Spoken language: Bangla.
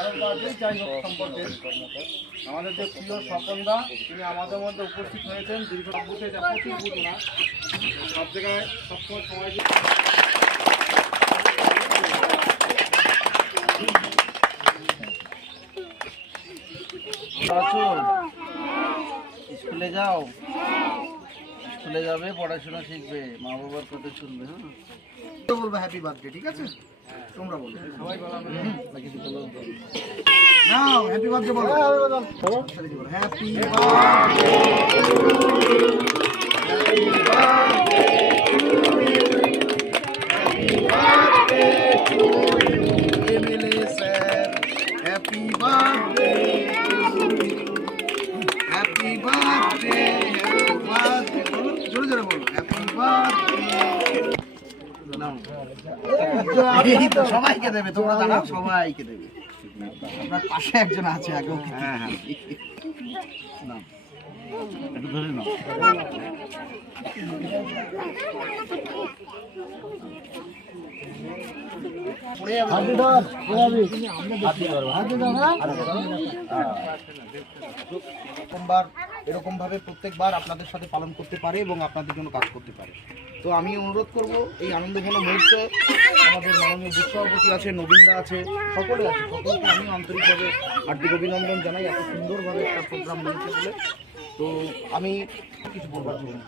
কারণ কাজেই যাই হোক সম্পর্কে আমাদের যে প্রিয় স্বপনদা তিনি আমাদের মধ্যে উপস্থিত হয়েছেন দীর্ঘ বুথে এটা প্রচুর বুথ না সব জায়গায় সবসময় সময় স্কুলে যাও, স্কুলে যাবে, পড়াশোনা শিখবে, মা বাবার কথা শুনবে। হ্যাঁ, বলবো হ্যাপি বার্থডে, ঠিক আছে? তোমরা বলো, সবাই বলো, কিছু বলো না, হ্যাপি বার্থডে বলো, হ্যাপি সবাইকে দেবে, তোমরা দাঁড়াও, সবাইকে দেবে। আপনার পাশে একজন আছে আগেও। হ্যাঁ হ্যাঁ, একটু ধরে নাও। এরকম ভাবে প্রত্যেকবার আপনাদের সাথে পালন করতে পারে এবং আপনাদের জন্য কাজ করতে পারে। তো আমি অনুরোধ করব এই আনন্দঘন মুহূর্তে আমাদের মাননীয় বুথ সভাপতি আছে, নবীনদা আছে, সকলে আছে, সকলকে আমি আন্তরিকভাবে হার্দিক অভিনন্দন জানাই এত সুন্দরভাবে একটা প্রোগ্রাম নিয়েছে বলে। তো আমি কিছু বলবার জন্য